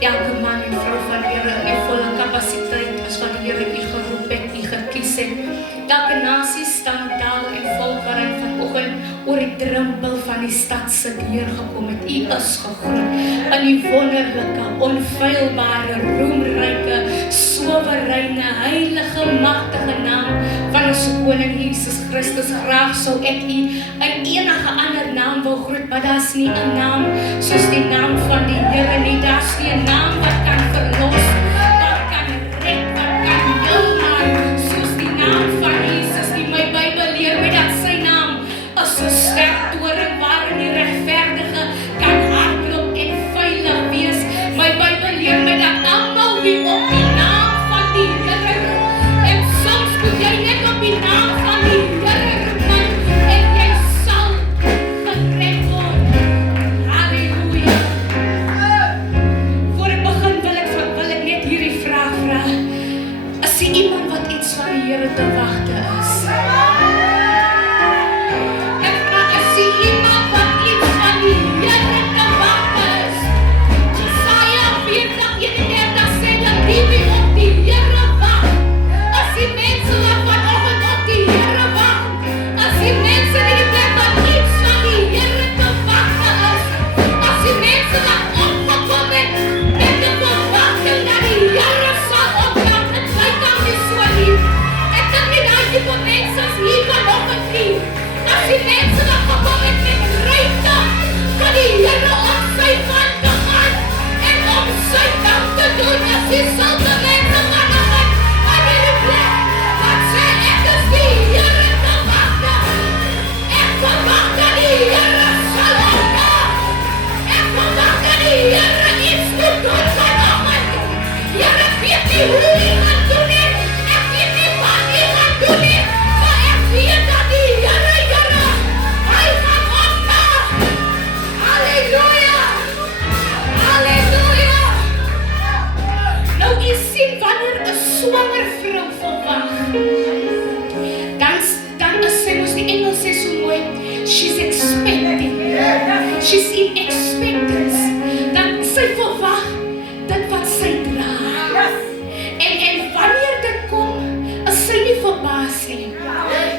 elke man en vrou van Here in die volle kapasiteit as wat die Here u geroep het, u gekies het. Elke nasie, stam, taal en volk wat hy vanoggend oor die drempel van die stad se deur gekom het. U is gegroet in die wonderlike, onfeilbare, roemryke, soewereine, heilige, magtige naam van ons koning Jesus Christus. Graag sou ek u in enige ander naam wil groet, maar daar's nie 'n naam soos die naam van die Here nie. Daar's nie 'n naam wat kan verlos, wat kan red, wat kan heel maak soos die naam van Jesus. Die my Bybel leer my dat sy naam is so sterk toring waarin die regverdige kan hardloop en veilig wees. My Bybel leer my dat almal wie op die naam van die Here roep, en soms moet jy net op die naam van die Here roep, en jy sal gered word. Halleluja. Voor ek begin wil ek net hierdie vraag vra. Is daar iemand wat iets van die Here te wagte is? Ek vra, is daar iemand wat iets van die Here te wagte is? Jesaja 40:31 sê dat wie op die Here wag, as die mense wat vanoggend op die Here wag, as die mense in die plek wat iets van die Here te wagte is, as die mense wat opgekom het met die verwagting dat die Here sal opdaag, en sy kan nie so lief. Ek dink nie daai tipe mense is hier vanoggend nie. As die mense wat gekom het met ruimte van die Here om sy van te gaan en om sy dank te doen, as die sulke mense vanoggend aan hierdie plek wat sê ek is die Here te wagte. Ek verwag dat die Here sal opdaag. Ek verwag dat die Here iets moet doen vanoggend. Here weet nie hoe hy gaan doen nie. Ek weet nie wat hy gaan doen nie. Maar ek weet dat die Here, hy gaan opdaag. Halleluja. Halleluja. Nou jy sien wanneer 'n swanger vrou verwag, dan is sy, mos die Engels sê so mooi, she's expecting. She's in expectance. Dan sy verwag dit wat sy dra. En wanneer dit kom, is sy nie verbaas nie.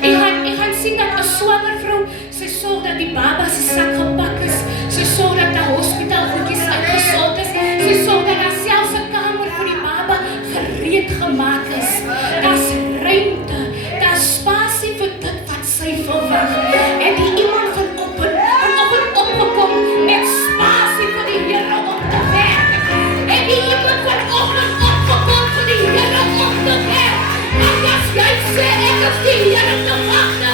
Jy gaan sien dat 'n swanger vrou, sy sorg dat die baba se sak gepak is, sy sorg dat die hospitaal goedjies uitgesort is, sy sorg dat daar selfs 'n kamer vir die baba gereed gemaak is. Daar's ruimte, daar's spasie vir dit wat sy verwag. En die iemand vanoggend opgekom met spasie vir die Here om te werk. En die iemand vanoggend opgekom vir die Here om te werk. Want as jy sê ek is die Here te wagte,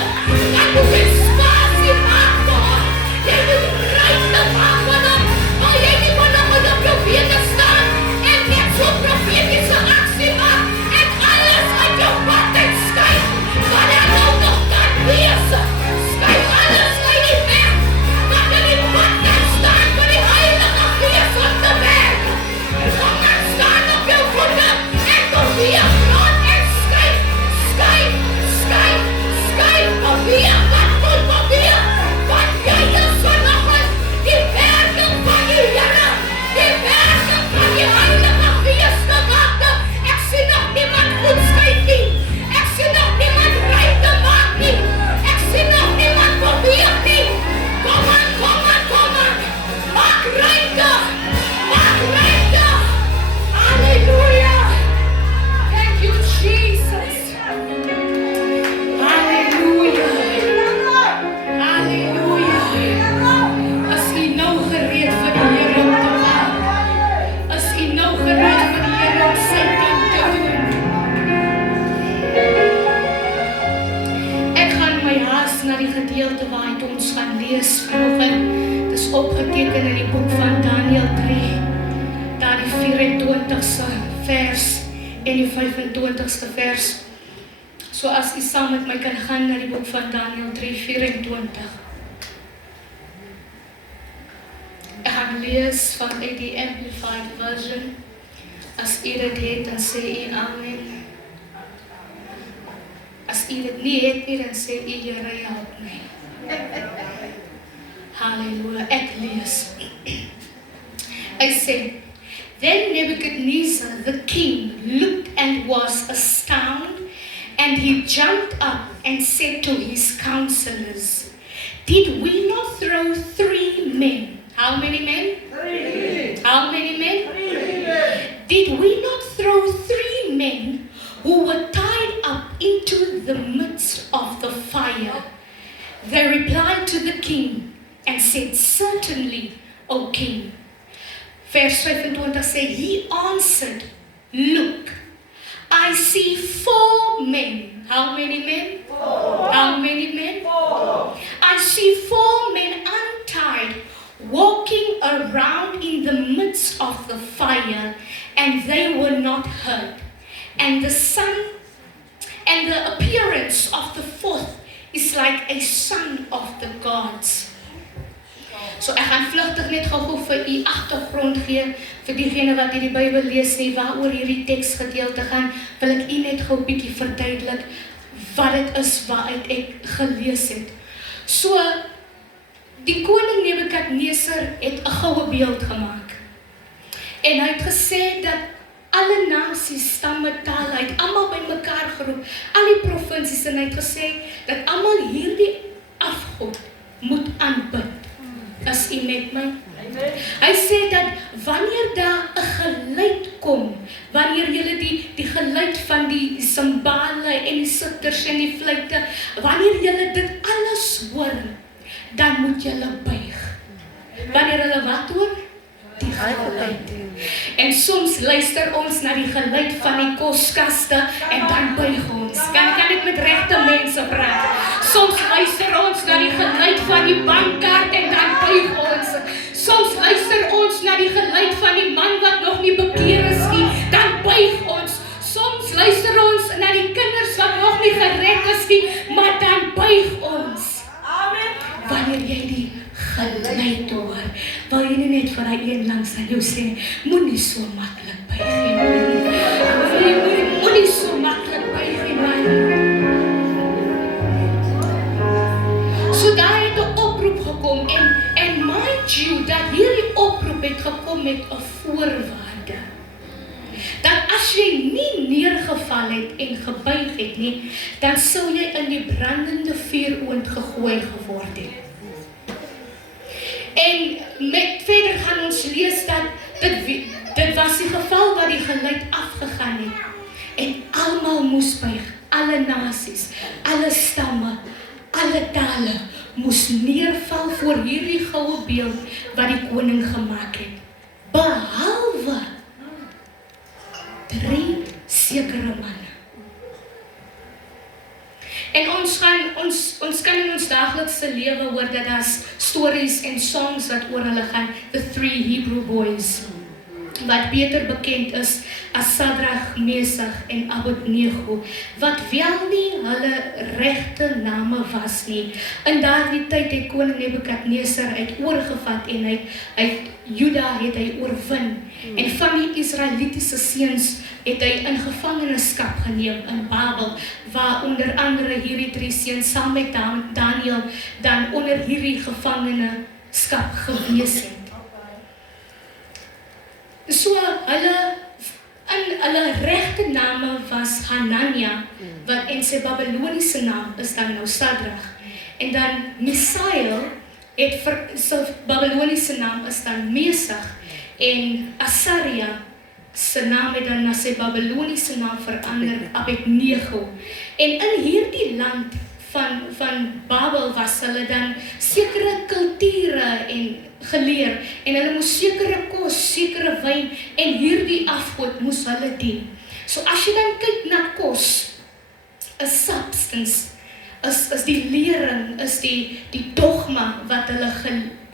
dan moet jy spasie maak vir hom. Jy moet ruimte maak vir hom. Maar jy nie vanoggend op jou bene staan en net so profetiese aksie maak en alles uit jou pad uitskuif, wat er nou nog kan wees. Skuif alles uit die weg, wat in die pad kan staan vir die Heilige Gees om te werk. Kom dan staan op jou voete en kom weer grond en skuif, skuif, skuif, skuif, probeer, wat moet probeer, want jy is vanoggend die werking van die Here, die werking van die Heilige Gees te wagte. Ek sien nog niemand goed skuif nie, ek sien nog niemand ruimte maak nie, ek sien nog niemand probeer nie. Kom aan, kom aan, kom aan, maak ruimte, maak ruimte. Halleluja. Thank you, Jesus. Halleluja. Halleluja. As u nou gereed vir die Here om te wag, as u nou gereed vir die Here om sy ding te doen. Ek gaan my haas na die gedeelte waar hy ons gaan lees vanoggend. Dit is opgeteken in die boek van Daniël 3, daar die 24ste vers en die 25ste vers. So as u saam met my kan gaan na die boek van Daniël 3:24. Ek gaan lees vanuit die Amplified Version. As u dit het, dan sê u amen. As u dit nie het nie, dan sê u Here help my. Halleluja, ek lees. Hy sê, Then Nebuchadnezzar the king looked and was astounded, and he jumped up and said to his counselors, "Did we not throw 3 men?" How many men? 3. How many men? 3 men. Did we not throw 3 men who were tied up into the midst of the fire? They replied to the king and said, "Certainly, O king." Vers 25 sê, he answered, "Look, I see 4 men." How many men? 4. How many men? 4. I see 4 men untied, walking around in the midst of the fire, and they were not hurt. And the sun and the appearance of the 4th is like a son of the gods. So ek gaan vlugtig net gou vir u agtergrond gee vir diegene wat hierdie Bybel lees nie waaroor hierdie teksgedeelte gaan, wil ek u net gou 'n bietjie verduidelik wat dit is waaruit ek gelees het. So die koning Nebukadneser het 'n goue beeld gemaak. En hy het gesê dat alle nasies, stamme, tale, hy het almal bymekaar geroep, al die provinsies, en hy het gesê dat almal hierdie afgod moet aanbid. As u met my? Amen. Hy sê dat wanneer daar 'n geluid kom, wanneer julle die geluid van die simbale en die siters en die fluitte, wanneer julle dit alles hoor, dan moet julle buig. Wanneer hulle wat hoor? Die geluid. En soms luister ons na die geluid van die koskaste en dan buig ons. Kan ek met regte mense praat? Soms luister ons na die geluid van die bankkaart en dan buig ons. Soms luister ons na die geluid van die man wat nog nie bekeer is nie, dan buig ons. Soms luister ons na die kinders wat nog nie gered is nie, maar dan buig ons. Amen. Wanneer jy die geluid hoor, wil jy nie net vir hy een langs aan jou sê, moenie so maklik buig nie, man. Moenie so maklik buig nie, man. So daar het 'n oproep gekom en mind you, dat hierdie oproep het gekom met 'n voorwaarde. Dat as jy nie neergeval het en gebuig het nie, dan sou jy in die brandende vuuroond gegooi geword het. En verder gaan ons lees dat dit was die geval waar die geluid afgegaan het. En almal moes buig, alle nasies, alle stamme, alle tale moes neerval voor hierdie goue beeld wat die koning gemaak het. Behalwe 3 sekere manne. En ons kan in ons daaglikse lewe hoor dat daar's stories en songs wat oor hulle gaan, the 3 Hebrew boys, wat beter bekend is as Sadrag, Mesach en Abednego, wat wel nie hulle regte name was nie. In daardie tyd het koning Nebukadneser oorgevat en hy Juda het hy oorwin. En van die Israelitiese seuns het hy in gevangenskap geneem in Babel, waar onder andere hierdie 3 seuns saam met Daniel dan onder hierdie gevangenskap gewees het. So hulle regte name was Hanania, wat en sy Babyloniese naam is dan nou Sadrag. En dan Misael het sy Babyloniese naam is dan Mesach, en Asaria se naam het dan na sy Babyloniese naam verander, Abednego. En in hierdie land van Babel was hulle dan sekere kulture en geleer, en hulle moes sekere kos, sekere wyn, en hierdie afgod moes hulle dien. So as jy dan kyk na kos, 'n substance, is die lering, is die dogma wat hulle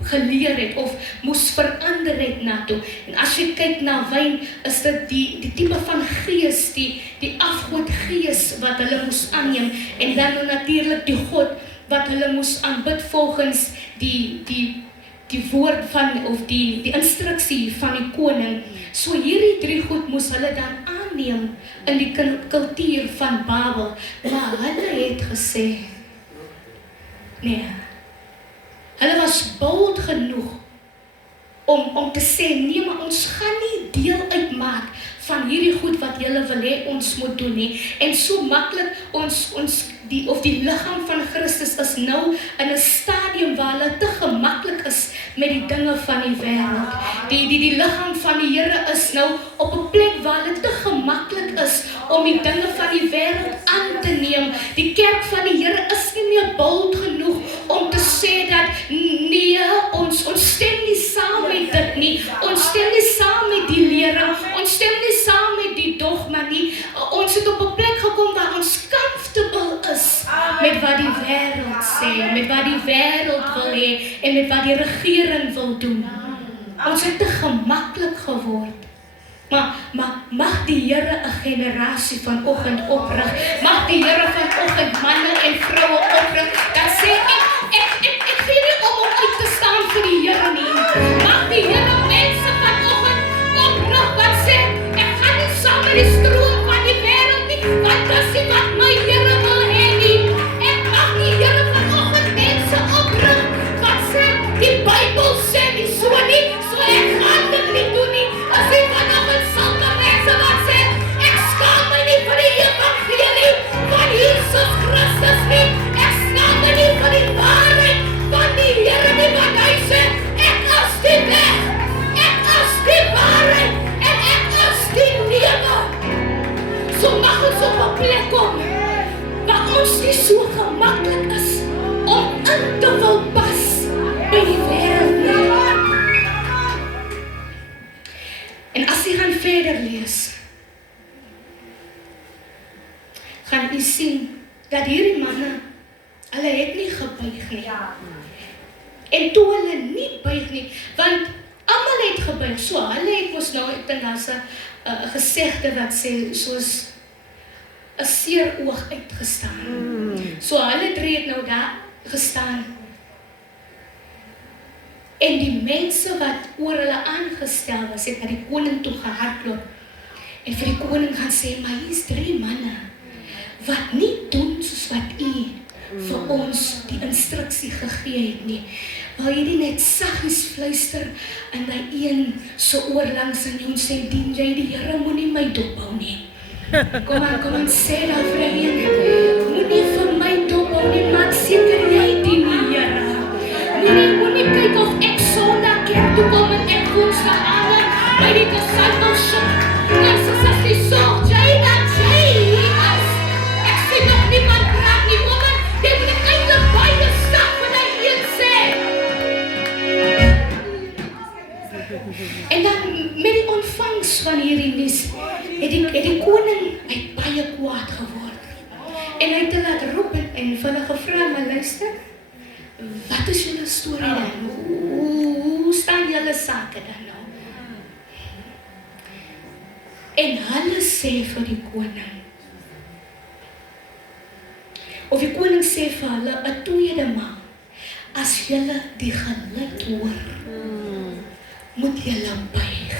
geleer het, of moes verander het na toe. En as jy kyk na wyn, is dit die tipe van gees, die afgod gees wat hulle moes aanneem, en dan natuurlik die God wat hulle moes aanbid volgens die woord van, of die instruksie van die koning. So hierdie 3 goed moes hulle dan aanneem in die kultuur van Babel, maar hulle het gesê, nee, hulle was bold genoeg om te sê, nee, maar ons gaan nie deel hierdie goed wat julle wil hê ons moet doen nie. En so maklik die liggaam van Christus is nou in 'n stadium waar hulle te gemaklik is met die dinge van die wêreld. Die liggaam van die Here is nou op 'n plek waar hulle te gemaklik is om die dinge van die wêreld aan te neem. Die kerk van die Here is nie meer bold genoeg om te sê dat nee, ons stem nie saam met dit nie. Ons stem nie saam met die lering. Ons stem nie saam met die dogma nie. Ons het op 'n plek gekom waar ons comfortable is met wat die wêreld sê, met wat die wêreld wil hê en met wat die regering wil doen. Ons het te gemaklik geword. Maar mag die Here 'n generasie vanoggend oprig. Mag die Here vanoggend manne en vroue oprig. Dan sê ek gee nie om uit te staan vir die Here nie. Mag die Here mense vanoggend oprig wat sê ek gaan nie saam met die stroom van die wêreld nie, want dit is nie wat my Here wil hê nie. En mag die Here vanoggend mense oprig wat sê die Bybel sê nie so nie, so ek gaan dit nie doen nie. As ek vanoggend sulke mense wat sê ek skaam my nie vir die evangelie van Jesus Christus nie. Ek skaam my nie vir die waarheid van die Here nie, wat hy sê ek is die weg, ek is die waarheid en ek is die lewe. So mag ons op 'n plek kom waar ons nie so gemaklik is om in te wil pas by die wêreld nie. En as jy gaan verder lees, gaan jy sien dat hierdie manne, hulle het nie gebuig nie. En toe hulle nie buig nie, want almal het gebuig, so hulle het mos nou ten as 'n gesegde wat sê, soos 'n seer oog uitgestaan. So hulle drie het nou daar gestaan. En die mense wat oor hulle aangestel was, het na die koning toe gehardloop. En vir die koning gaan sê, maar hier is 3 manne, wat nie doen soos wat u vir ons die instruksie gegee het nie. Wil jy net saggies fluister in die een so oorlangs in jou sê, dien jy die Here, moenie my dophou nie. Kom aan, sê daar vir die een, moenie vir my dophou nie, maar seker jy dien die Here. Moenie kyk of ek Sondag kerk toe kom en ek woensdag aand by die discipleship. Kursus as die sorg, jy dat jy as ek sien nog niemand praat nie, woman, jy moet eintlik baie stap wat hy een sê. En dan met die ontvangs van hierdie nuus het die koning baie kwaad geword. En hy het hulle laat roep en vir hulle gevra, maar luister, wat is julle storie dan? Hoe staan julle sake dan nou? En hulle sê vir die koning, of die koning sê vir hulle, 'n tweede maal, as julle die gelid hoor, moet julle buig.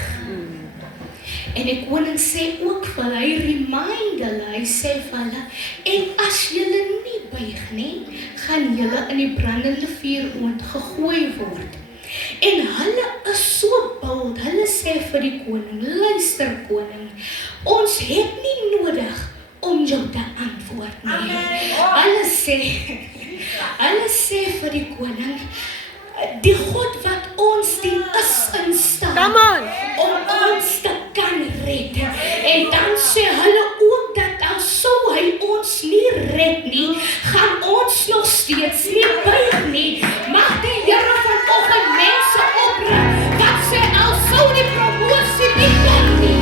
En die koning sê ook vir hulle, hy remind hulle, hy sê vir hulle, en as julle nie buig nie, gaan julle in die brandende vuuroond gegooi word. En hulle is so bold, hulle sê vir die koning, luister koning, ons het nie nodig om jou te antwoord nie. Hulle sê vir die koning, die God wat ons dien is in staat om ons te kan red. En dan sê hulle ook dat al sou hy ons nie red nie, gaan ons nog steeds nie buig nie. Mag die Here vanoggend mense oprig wat sê al sou die promosie nie kom nie,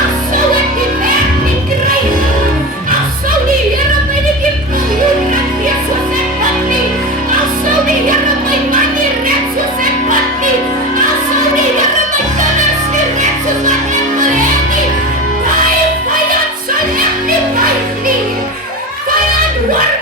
al sou ek die werk nie kry nie, al sou die Here my nie die miljoen laat wees soos ek wil nie, al sou die Here my man nie red soos ek wil nie, al sou die Here my kinders nie red soos wat ek wil hê nie, die vyand sal ek nie buig nie. Vyand hoor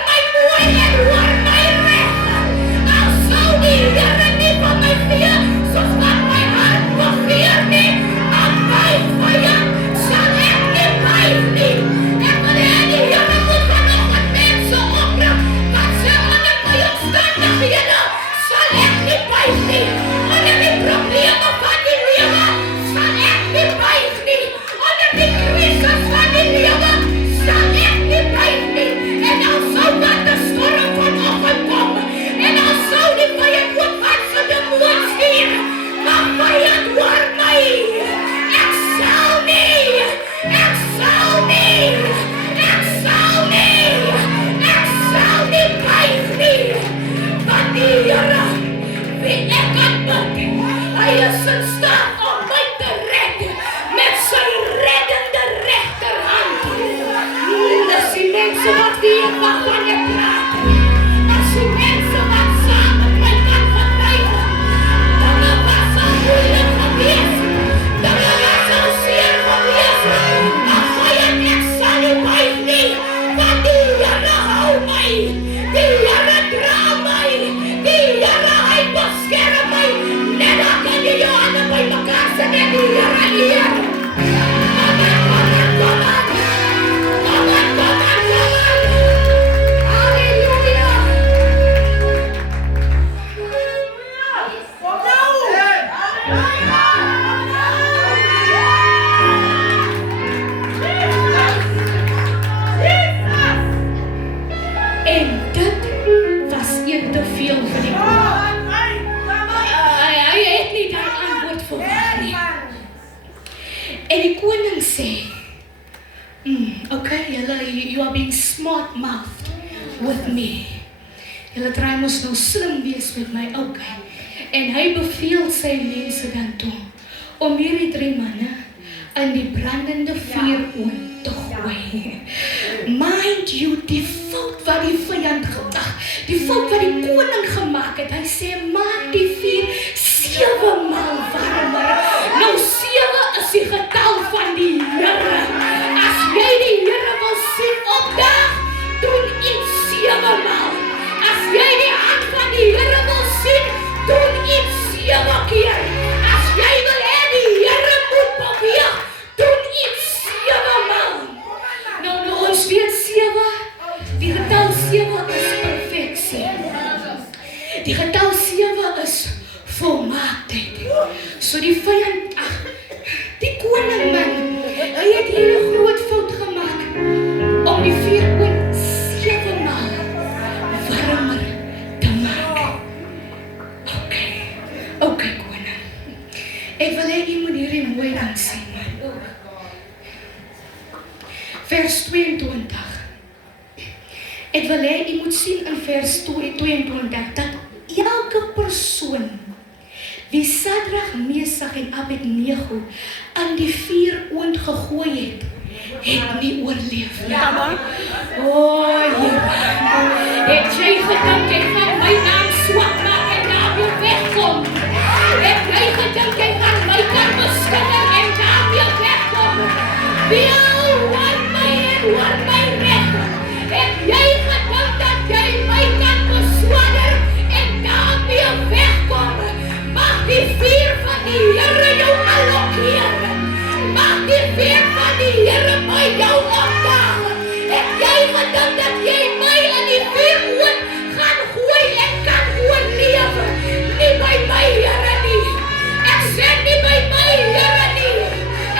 En die koning sê, okay, you are being smart-mouthed with me. Julle try mos nou slim wees met my, okay. En hy beveel sy mense dan toe, om hierdie 3 manne in die brandende vuuroond te gooi. Mind you, die fout wat die vyand die fout wat die koning gemaak het, hy sê, maak die vuur 7 maal warmer. Nou 7 is die getal van die Here. As jy die Here wil sien opdag, doen iets 7 maal. As jy die hand van die Here wil sien, doen iets 7 keer. As jy wil hê die Here moet beweeg, doen iets 7 maal. Nou ons weet 7, die getal 7 is perfeksie. Die getal 7 is volmaaktheid. So die vyand, die koning man, hy het hier 'n groot fout gemaak, om die vuuroond 7 maal warmer te maak. Okay koning. Ek wil hê jy moet hierdie mooi ding sien, man. Vers 22. Ek wil hê jy moet sien in vers 22, dat elke persoon wie Sadrag, Mesach en Abednego aan die vuuroond gegooi het nie oorleef nie. O, Here. Het jy gedink jy gaan my naam swak maak en daarmee wegkom? Het jy gedink jy gaan my kan beskinder en daarmee wegkom? Hoor my en hoor my reg. Het jy gedink dat jy my kan beswadder en daarmee wegkom? Mag die vuur van die Here jou allokeer. Mag die vuur van die Here my jou opdaag. Het jy gedink dat jy my in die vuuroond gaan gooi en kan oorleef? Nie by my, Here nie. Ek sê nie by my, Here nie.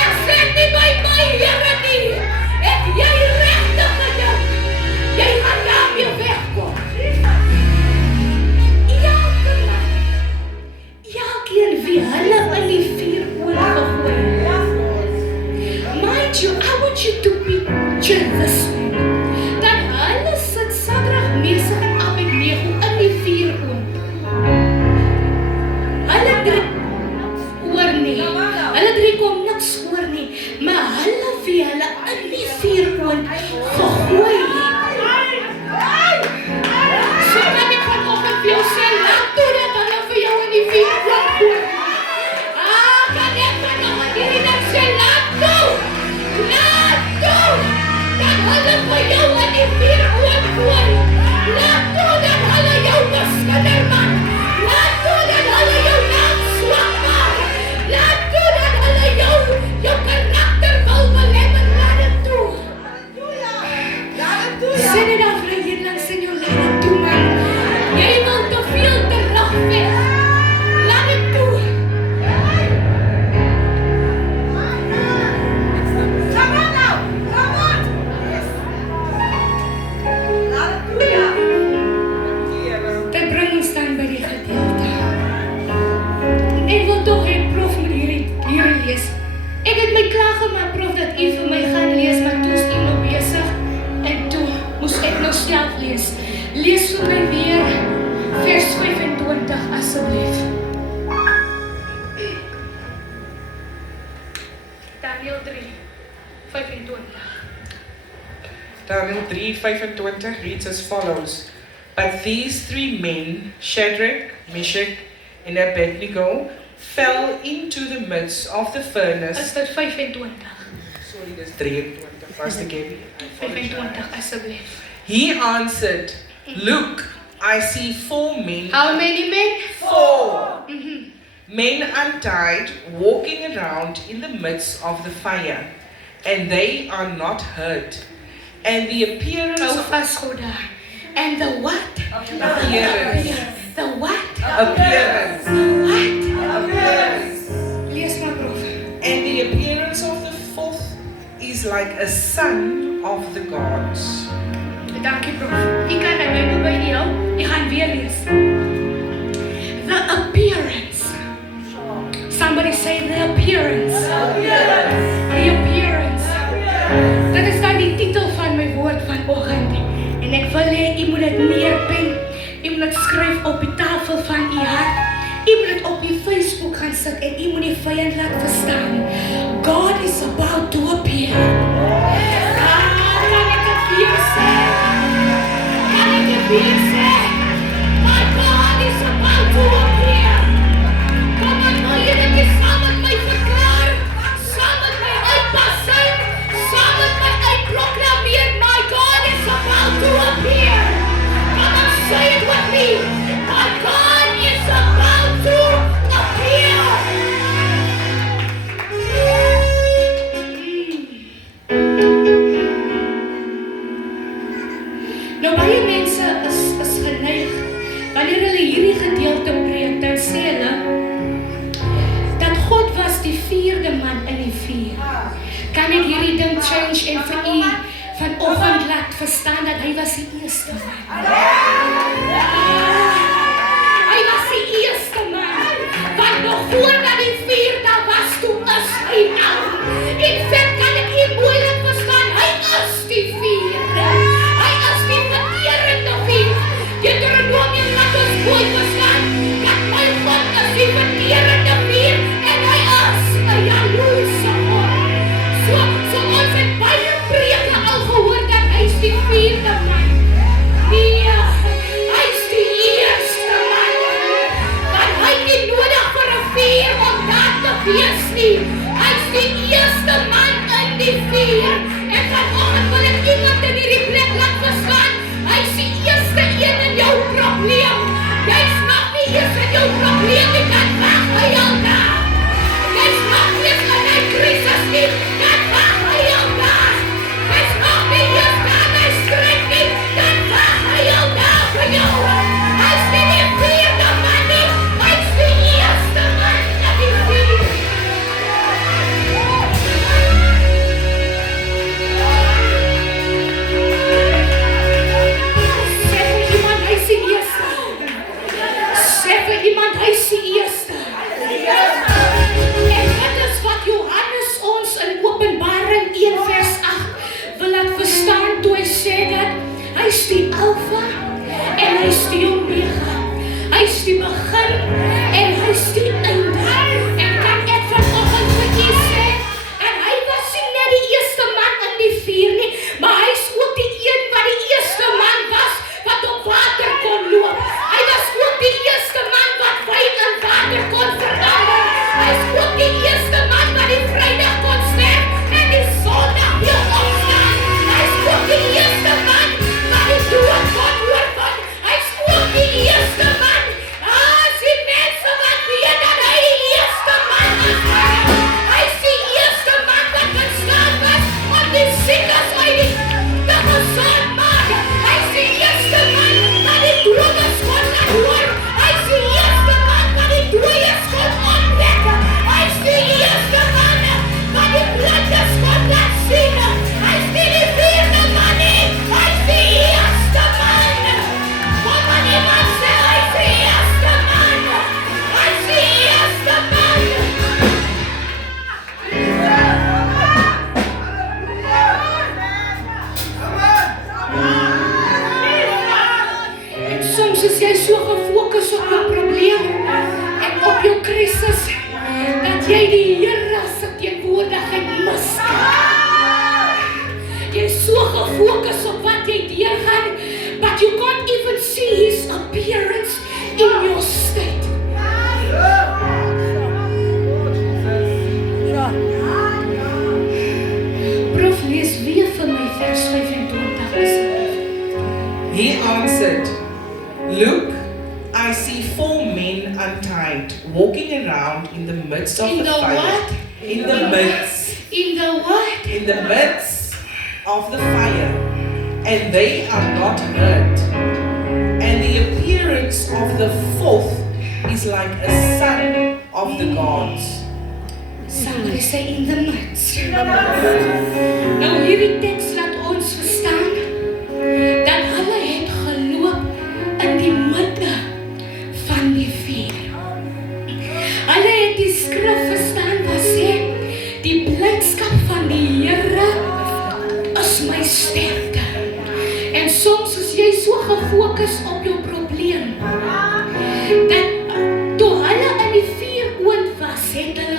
Ek sê nie by my, Here nie. Het jy regtig gedink jy gaan daarmee wegkom? Elkeen wie hulle in die vuuroond gegooi het. Mind you, I want you to picture this. Dat hulle sit Sadrag, Mesach en Abednego in die vuuroond. Hulle 3 oor nie. Hulle 3 kom niks oor nie. Maar hulle wie hulle in die vuuroond gegooi het. So kan ek vanoggend vir jou sê, laat toe dat hulle vir jou in die vuuroond gooi. Kan ek vanoggend hierdie ding sê, laat toe, dat hulle vir jou in die vuuroond gooi. Laat toe dat hulle jou beskinder maak. Laat toe dat hulle jou naam swak maak. Laat toe dat hulle jou karakter wil belemmer. Laat dit toe. Sê dit af vir Nederlands en jou laat dit toe, man. Jy wil te veel terug weg. Laat dit toe. Dit bring ons dan by die gedeelte. Ek wil tog hê prof moet hierdie lees. Ek het my klaar gemaak, prof, dat u vir my gaan lees, maar toe is u nou besig en toe moes ek nou self lees. Lees vir my weer vers 25 asseblief. Daniël 3:25. Daniel 3:25 reads as follows. But these 3 men, Shadrach, Meshach, and Abednego, fell into the midst of the furnace. Is dit 25? Sorry, dis 23. Pastor Gabby. 25 asseblief. He answered, Look, I see 4 men. How many men? 4 men untied, walking around in the midst of the fire, and they are not hurt. And the appearance Hou of vas goed daar. And the what? appearance. The what? Appearance. The what? Appearance. Lees maar, prof. And the appearance of the 4th is like a son of the gods. Dankie, prof. Ek kan nou Bybel by jou. Ek gaan weer lees. The appearance. Somebody say the appearance. Appearance. moet die vyand laat verstaan. God is about to appear. Kan ek het weer sê? Kan ek het weer sê? My God is about to appear. Kom aan, wil jy dit nie saam met my verklaar? Saam met my uitpassing? Saam met my uitproklameer? My God is about to appear. Come on, say it with me. My God is about to appear. Nou baie mense is geneig wanneer hulle hierdie gedeelte preek, dan sê hulle dat God was die 4de man in die 4. Kan ek hierdie ding change en vir u vanoggend laat verstaan dat hy was die eerste man. Hy was die eerste man, want nog voordat die 4de was, toe is hy nou. In feite kan ek nie moeilik verstaan, hy is die 4de. Hy is die verterende 4. Deuteronomium laat ons mooi verstaan, dat my God is die verterende 4, en hy is 'n jaloerse God. So ons het baie preke al gehoor dat hy is die 4de man. Nee, hy is die eerste man. Want hy het nie nodig vir 'n 4 om daar te wees nie. Hy is die eerste man in die 4. En vanoggend wil ek iemand in hierdie plek laat verstaan, hy is die eerste een in jou probleem. Jy is nog nie eers in jou probleem nie, dan wag hy al daar. Jy is nog nie eers in die krisis nie, dan wag hy al daar. Jy is nog nie eers daar in die stryd nie, dan wag hy al daar vir jou. Hy is nie die 4de man nie, hy is die eerste man in die 4. Sê vir iemand, hy is die eerste. Sê vir iemand, hy is die eerste. En dit is wat Johannes ons in Openbaring 1 vers 8 wil laat verstaan toe hy sê dat hy is die Alpha en hy is die Omega. Hy is die begin en hy is die einde. En kan ek vanoggend vir u sê, en hy was nie net die eerste man in die 4 nie, maar hy is ook die een wat die eerste man was wat op water kon loop. Hy was ook die eerste man wat wyn in water kon verander. Hy is ook die eerste man wat die Vrydag kon sterf en die Sondag weer opstaan. Hy is ook die eerste man wat die dood kon oorwin. Hy is ook die eerste man. As die mense wat weet dat hy die eerste man is. Hy is die eerste man wat in staat was om die siekes uit die gesond maak. Hy is die eerste man wat die droges kon laat hoor. Hy is die eerste man wat die dooies kon ontdek. Hy is die eerste man wat die blindes kon laat sien. Hy is nie die 4de man nie, hy is die eerste man. Kom aan iemand sê, hy is die eerste man. Hy is die eerste man. En soms is jy so gefokus op jou probleem en op jou krisis, dat jy die Here se teenwoordigheid mis. Jy is so gefokus op wat jy deurgaan, but you can't even see his appearance in your state. Prof, lees weer vir my vers 25 asseblief. He answered, "Look, I see 4 men untied, walking around in the midst of In the the fire." what? In the midst. In the what? In the midst of the fire, and they are not hurt. And the appearance of the 4th is like a son of the gods. Somebody say in the midst. Nou hierdie teks laat ons verstaan dat hulle het geloop in die midde van die 4. Hulle het die skrif verstaan wat sê, die blydskap van die Here is my sterkte. En soms is jy so gefokus op jou probleem, dat toe hulle in die 4 oond was, het hulle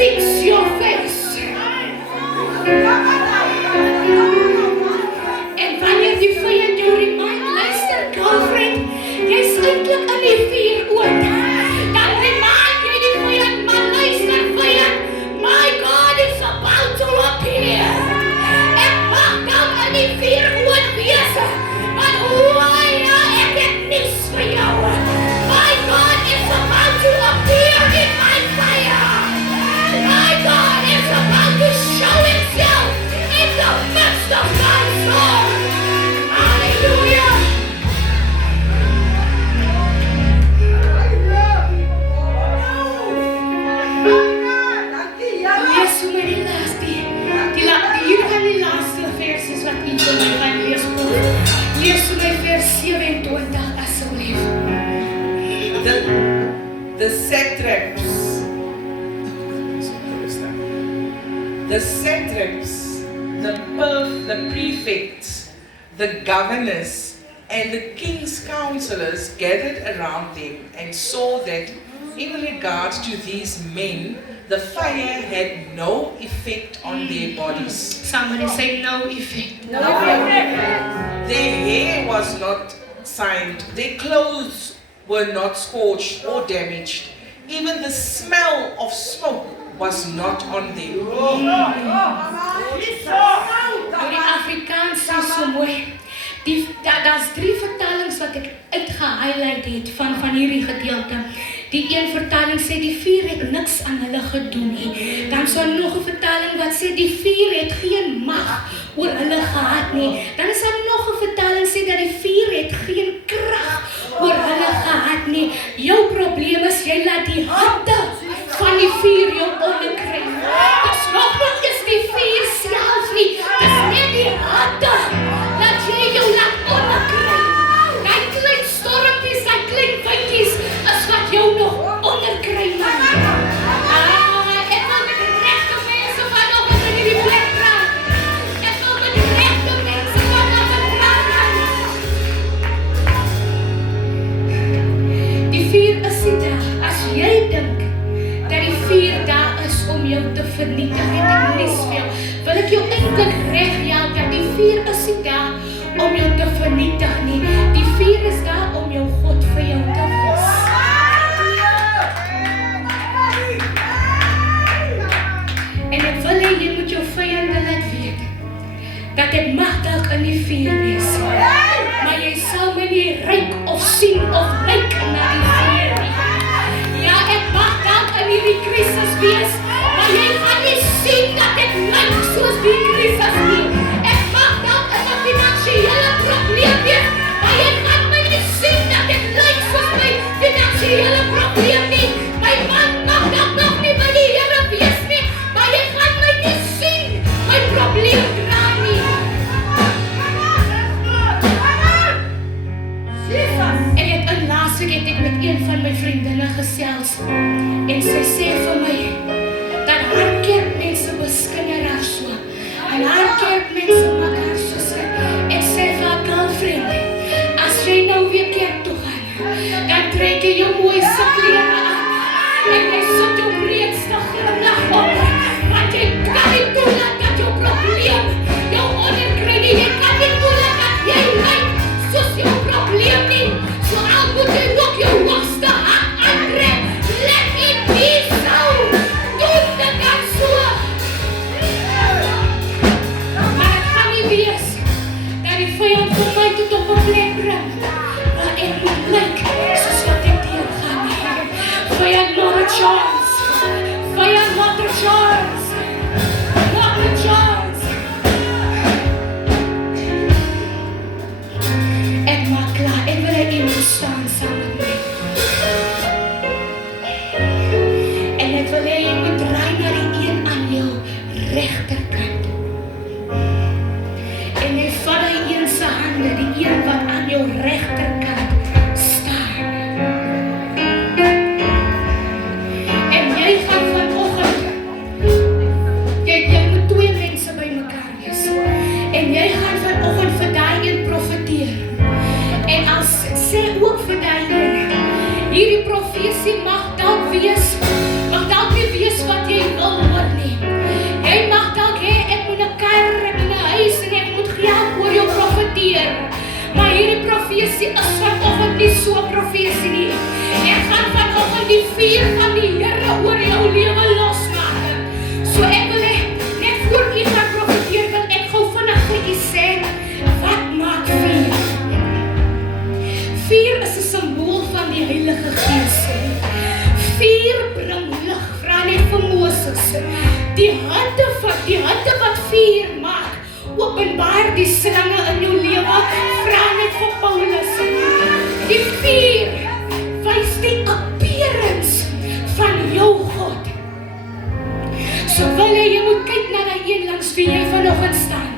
fix your face. En wanneer die vyand jou remind, luister, girlfriend, jy's eintlik in die vuur ook. Dan remind jy die vyand, maar luister vyand, my God is about to appear. Ek mag dan in die vuur ook wees, maar ek het niks vir jou. My God is about to appear in my fire. My God is about to show himself in the midst of my soul. Hallelujah. Lees vir my die laaste, hier gaan die laaste verses wat ek vir my gaan lees. Lees vir my vers 27 asseblief. The satraps, the prefects, the governors, and the king's counselors gathered around them and saw that in regard to these men, the fire had no effect on their bodies. Somebody say no effect. Their hair was not signed, their clothes were not scorched or damaged. Even the smell of smoke was not on them. Die Afrikaans is so mooi. Daar's 3 vertalings wat ek uitgehighlight het van hierdie gedeelte. Die een vertaling sê die vuur het niks aan hulle gedoen nie. Dan is daar nog 'n vertaling wat sê die vuur het geen mag oor hulle gehad nie. Dan is daar nog 'n vertaling sê dat die vuur het geen krag oor hulle gehad nie. Jou probleem is jy laat die hitte van die vuur jou onderkry. Dis nog nie eens die vuur self nie. Dis net die hitte dat jy jou laat onderkry. Daai klein stormpies, daai klein windjies is wat jou nog onderkry man. Ek wil met regte mense vanoggend in hierdie plek praat. Ek wil met regte mense vanoggend praat. Die vuur is nie daar. As jy dink dat die vuur daar is om jou te vernietig, het ek niks vir jou. Wil ek jou eintlik reghelp dat die vuur is nie daar om jou te vernietig nie. Die vuur is daar om jou God vir jou te wys. En ek wil hê jy moet jou vyande laat weet dat ek mag dalk in die vuur wees, maar jy sal my nie ruik of sien of lyk na die vuur nie. Ja, ek mag dalk in hierdie krisis wees, maar jy gaan nie sien dat ek lyk soos die krisis nie. Ek mag dalk in 'n finansiële probleem wees, maar jy gaan my nie sien dat ek lyk soos my finansiële probleem nie. My man mag dalk nog nie by die Here wees nie, maar jy gaan my nie sien my probleem dra nie. En in laasweek het ek met een van my vriendinne gesels en sy sê vir my dat haar kerkmense beskinder haar so en haar kerkmense maak haar so sê en sê vir haar girlfriend, as jy nou weer kerk toe gaan, dan trek jy jou mooiste klere aan en jy sit jou breedste glimlag op, want jy kan nie toelaat dat jou probleem jou onderkry nie. Jy kan nie toelaat dat jy lyk soos jou probleem nie. So al moet jy ook jou hoogste hart aantrek, let it be so. Doen dit dan so. Maar ek gaan nie wees dat die vyand vir my tot op 'n plek bring waar ek moet lyk soos wat ek deurgaan nie. wees nie. Ek gaan vanoggend die vuur van die Here oor jou lewe losmaak. So ek wil net voor u gaan profeteer, wil ek gou vinnig vir u sê, wat maak vuur? Vuur is 'n simbool van die Heilige Gees. Vuur bring lig, vra net vir Moses. Die hande wat vuur maak, openbaar die slange in jou lewe, vra net vir Paulus. Die vuur wys die appearance van jou God. So wil jy moet kyk na die een langs wie jy vanoggend staan.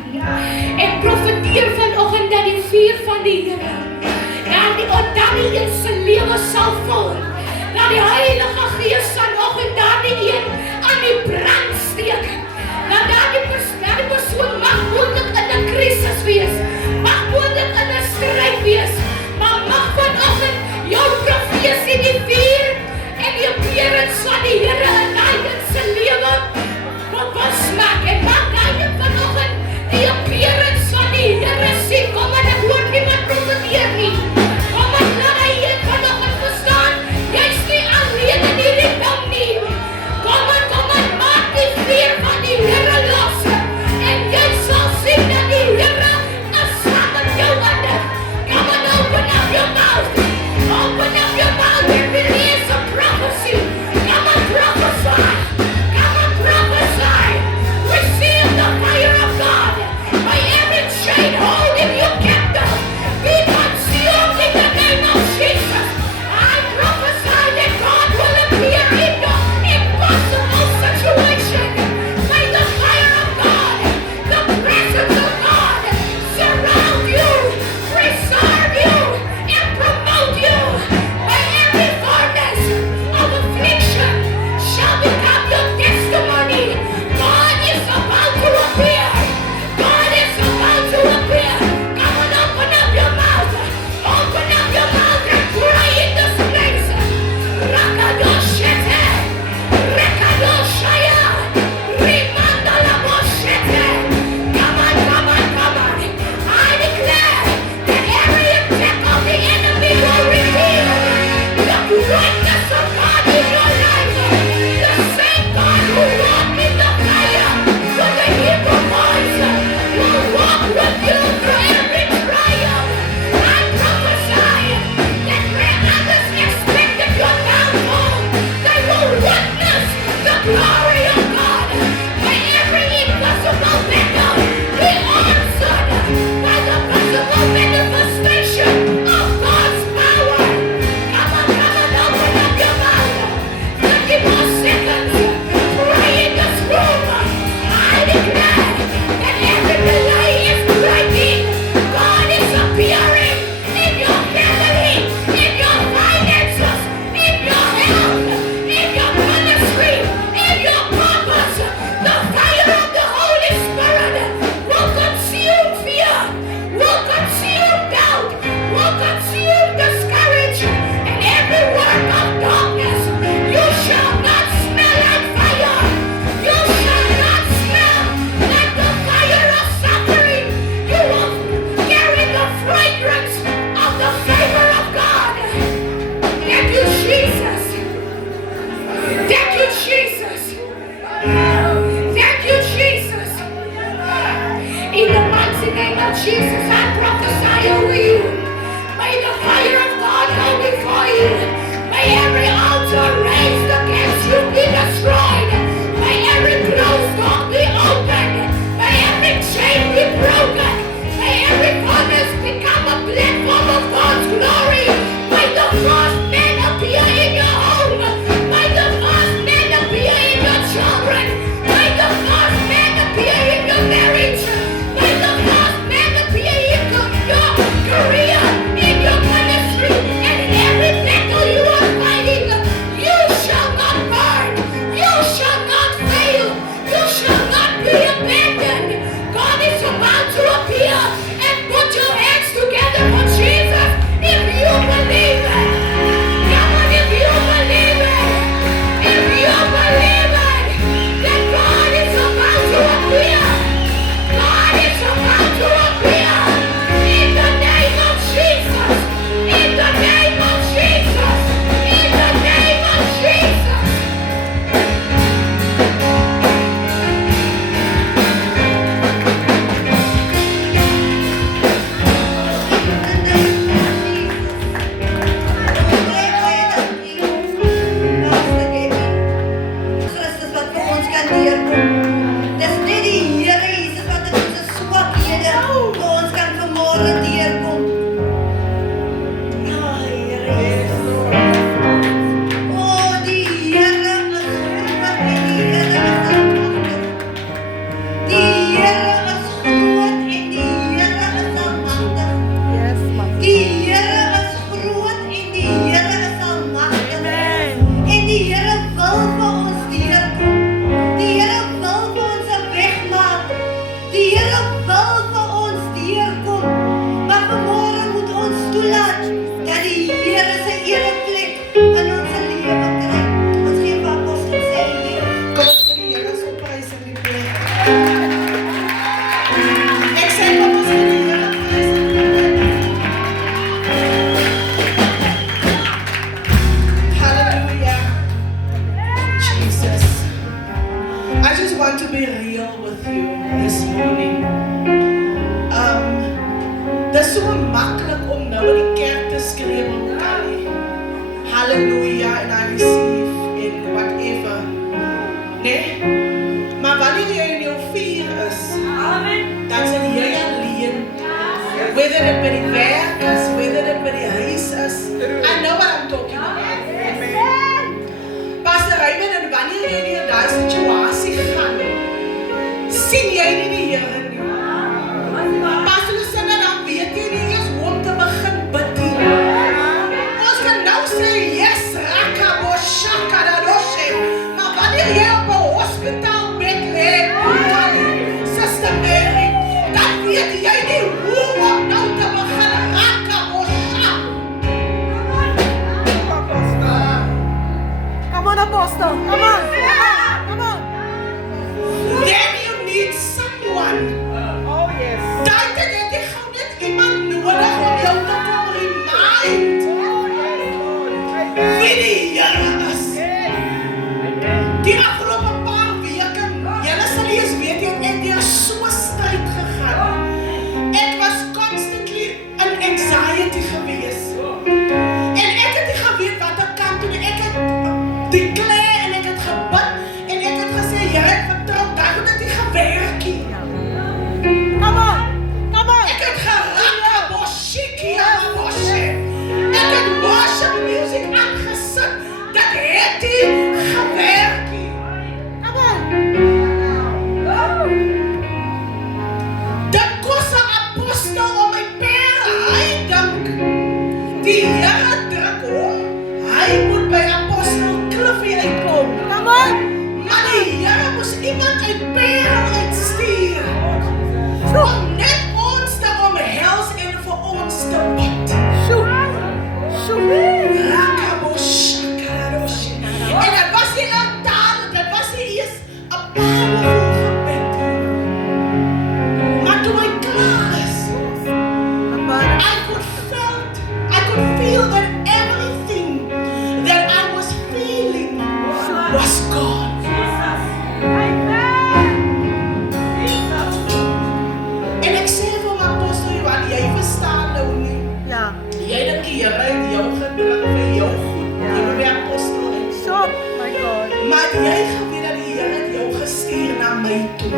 Ek profeteer vanoggend dat die vuur van die Here daardie een se lewe sal vul. Dat die Heilige Gees vanoggend daardie een aan die brand steek. Dat daardie persoon mag moontlik in 'n krisis wees, mag moontlik in 'n stryd wees, maar mag vanoggend jou profesie die vuur en die appearance van die Here in daai een se lewe bewus maak. En mag daai vanoggend die appearance van die Here sien. Kom en ek hoor niemand profeteer nie. Kom en laat hy een vanoggend verstaan, jy's nie alleen in hierdie ding nie. Kom en maak die vuur van die Here los. En jy sal sien dat die Here is saam met jou hande. Come on, open up your mouth. Open up your mouth and release a prophecy. Come on, prophesy. Come on, prophesy. Receive the fire of God. By every chain holding you captive, be consumed in the name of Jesus. I prophesy that God will appear in your impossible situation. May the fire of God, the presence of God, surround you, preserve you, and promote you. May every furnace of affliction shall become your testimony. God is about to appear. God is about to appear. Come on, open up your mouth. Open up your mouth and pray in this place. Rakadoshete, Rekadoshaya, Rimandalaboshete. Come on, come on, come on. I declare that every attack of the enemy will reveal the greatness of God in your life. The same God who walked in the fire with the Hebrew boys will walk with you through every trial. I prophesy that where others expected your downfall, they will witness the glory of God. May every impossible battle be answered by the visible manifestation of God's power. Come on, open up your mouth. 30 more seconds. Pray in this room. I declare that every delay is breaking. God is appearing in your family, in your finances, in your health, in your ministry, in your purpose. The fire of the Holy Spirit will consume fear, will consume doubt, will consume discouragement, and every work of darkness. You shall not smell like fire. You shall not smell like the fire of suffering. You will carry the fragrance of the favor of God. Thank you, Jesus. Thank you, Jesus. Thank you, Jesus. In the mighty name of Jesus, I prophesy over you. May the fire of God go before you. May every altar raised against you be destroyed. May every closed door be opened. May every chain be broken. May every furnace become a platform of God's glory. May the first man appear in your home. May the first man appear in your children. May the first man appear in your marriage. May the first man appear I just want to be real with you this morning. Dit is so maklik om nou in die kerk te skreeu en hallelujah and I receive in whatever. Nee, maar wanneer jy in jou vier is, dan sê jy alleen. Whether it by die werk is, whether it by die huis is, I know what I'm talking about. Pastor Raymond, en wanneer jy in die situasie gaan, sien jy nie die Here nie. Pastor Lucinda, dan weet jy nie eens hoe om te begin bid nie. Ons kan nou sê, yes, rakabo, shakadadoshe, maar wanneer jy op 'n hospitaalbed lê, Sister Mary, dan weet jy nie hoe om nou te begin rakabo, shak. Come on, Apostle. Come on. Come on. Then you need someone. Oh, yes. Daai het jy gou net iemand nodig om jou te kom remind wie die Here is. Die afgelope paar weke, julle sal nie eens weet, ek deur so 'n stryd gegaan. Ek was constantly in anxiety gewees. En ek het nie geweet wat ek kan doen. Ek het declare en ek het gebid en ek het gesê, Here, ek vertrou, daar het dit nie gewerk nie. Come on. Come on. Ek het gerakkaboshiki aboshe. Ek het worship music aangesit. Dat het nie gewerk nie. Come on. Dit kos 'n apostel om my pere. Hy dink die Here druk hom. Hy moet by apostel Cliffy uitkom. Come on. Maar die Here moes iemand uit pere uitstuur. Om net ons te omhels en vir ons te bid. Shoot. Shoot. Rakaboshakaradoshi. En dit was nie 'n taal, dit was nie eens 'n powerful gebed. Maar toe ek klaar is, I could feel that everything that I was feeling was gone. En ek sê vir my apostel Johan, jy verstaan nou nie. Ja. Jy dink die Here het jou gedruk vir jou goed. Jy moet by apostel in. Shoot. My God. Maar jy geweet dat die Here het jou gestuur na my toe.